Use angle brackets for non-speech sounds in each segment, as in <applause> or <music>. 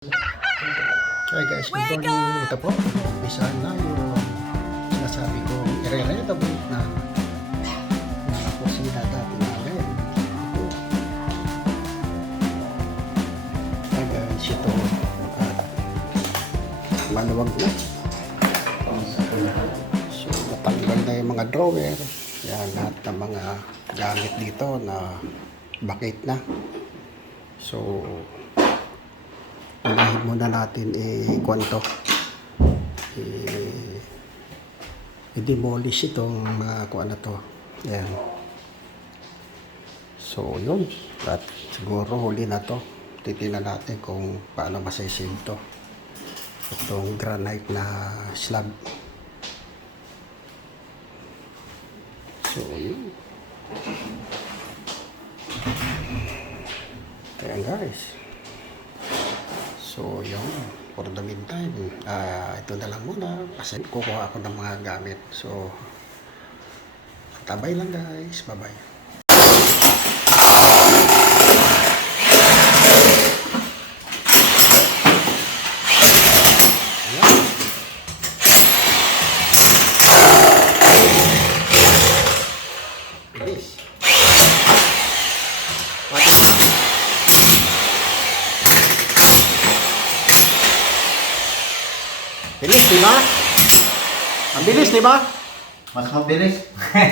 Hi guys, good morning. Ito po, isa na yung sinasabi ko irre-renovate na na kusina dati namin. Ito. Hi guys, ito uh, maluwag na. So, natanggal na yung mga drawer. Yan, lahat ng mga gamit dito na bakit na. So, unahin muna natin i-kwanto. I- i-demolish itong mga kuha na to. Ayan. So, yun. At siguro huli na to. Titingnan natin kung paano masisave to. Itong granite na slab. So, yun. Ayan guys. So, yun. For the meantime, ah ito na lang muna. Kasi kukuha ako ng mga gamit. So, tabay lang guys. Bye-bye. Ayan. Bilis, di ba? Ang bilis, di ba? Mas mabilis.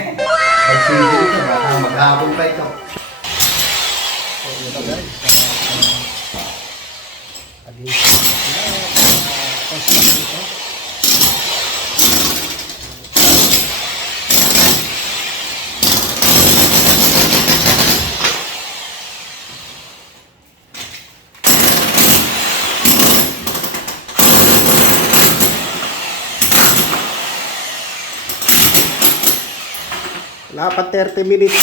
<laughs> Pag sindi ito, baka maghabol pa ito. So, ito guys. Wala pa 30 minutes.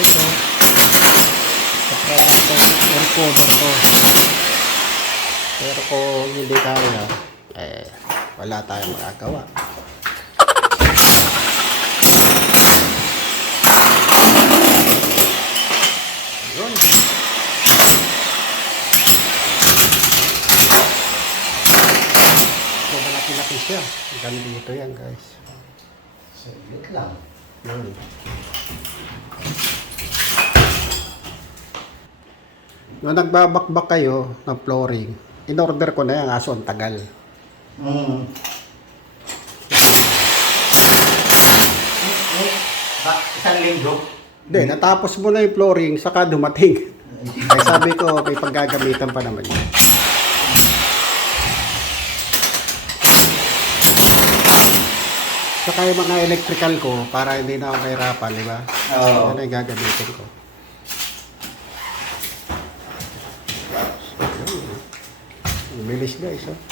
Ito. Recover ko. Pero kung hindi kaya, eh, wala tayong magagawa. Ayun. So, malaki-laki siya. Ganun dito yan, guys. Saglit lang. Yun. Nung nagbabakbak kayo ng flooring, in-order ko na yan, aso ang tagal. Mm. Ba, isang linggo. Hindi, natapos mo na yung flooring, saka dumating. Kaya sabi ko, may paggagamitan pa naman yun. Saka yung mga electrical ko, para hindi na ako mahirapan, di ba? Oo. Yan ang gagamitin ko. Ang bilis guys, oh.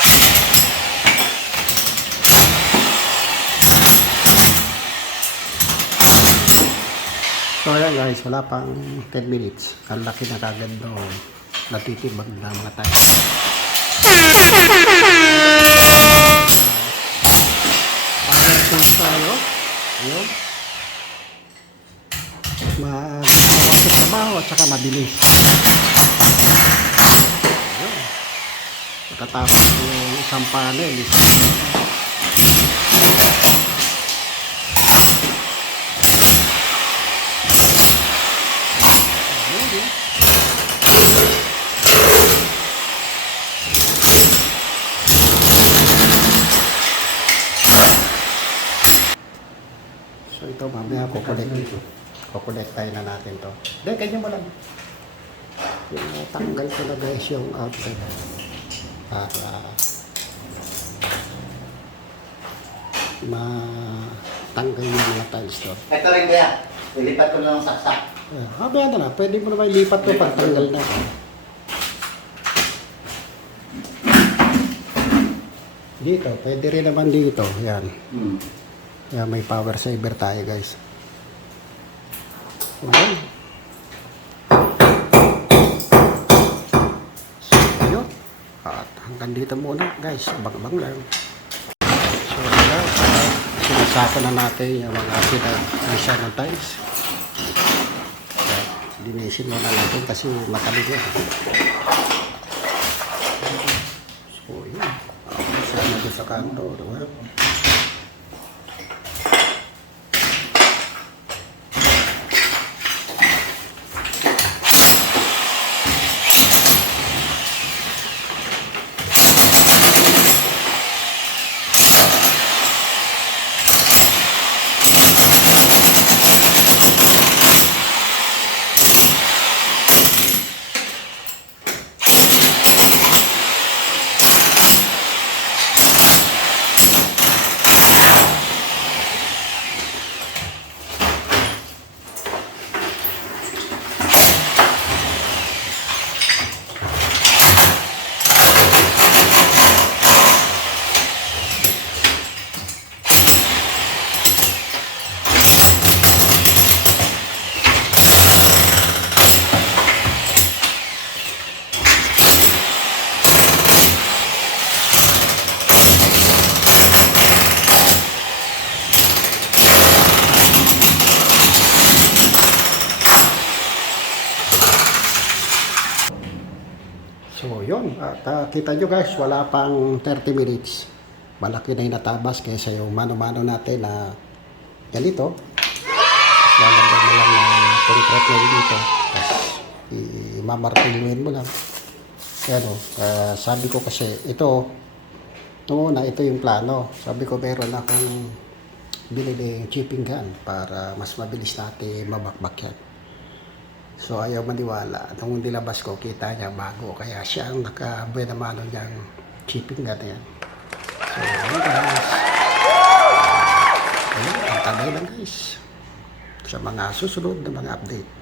So ayan guys, wala pang 10 minutes. Ang laki na kagad doon. Natitibag na mga tayo. Power tools tayo. Ayun. Magawa sa trabaho at saka mabilis. Ayun. Pagkatapos yung isang panel, is Ayun, eh. So ito mamaya kukulit. Kukulit tayo na natin to. Hindi, ganyan mo lang. Yung tanggal ko na guys yung outlet. Para matanggal yung mga tiles to. Ito rin kaya. Ilipat ko lang ang saksak. Uh, habaya na lang. Pwede mo naman ilipat to pag tanggal na. Dito, pwede rin naman dito. Yan. Hmm. Kaya may power saver tayo guys. Okay. So, yun. At hanggang dito muna guys. Bang-bang lang. So, yun. Sinasako na natin yung mga pinansya ng tiles. Dinisin mo na natin kasi matalig na. So, yun. Ako sa kanto, diba? So yun, at ah, kita nyo guys, wala pang 30 minutes. Malaki na yung natabas kaysa yung mano-mano natin na ganito. Lalagyan mo lang ng concrete na yun dito. Tapos imamartiluin mo lang. Kaya no, ah, sabi ko kasi ito, nung una ito yung plano. Sabi ko meron akong binili chipping gun para mas mabilis natin mabakbak yan. So ayaw maniwala. Nung nilabas ko, kita niya bago. Kaya siya ang nakabuena mano niyang chipping gun yan. So ayun guys. Ayun, ang tagay lang guys. Sa mga susunod na mga update.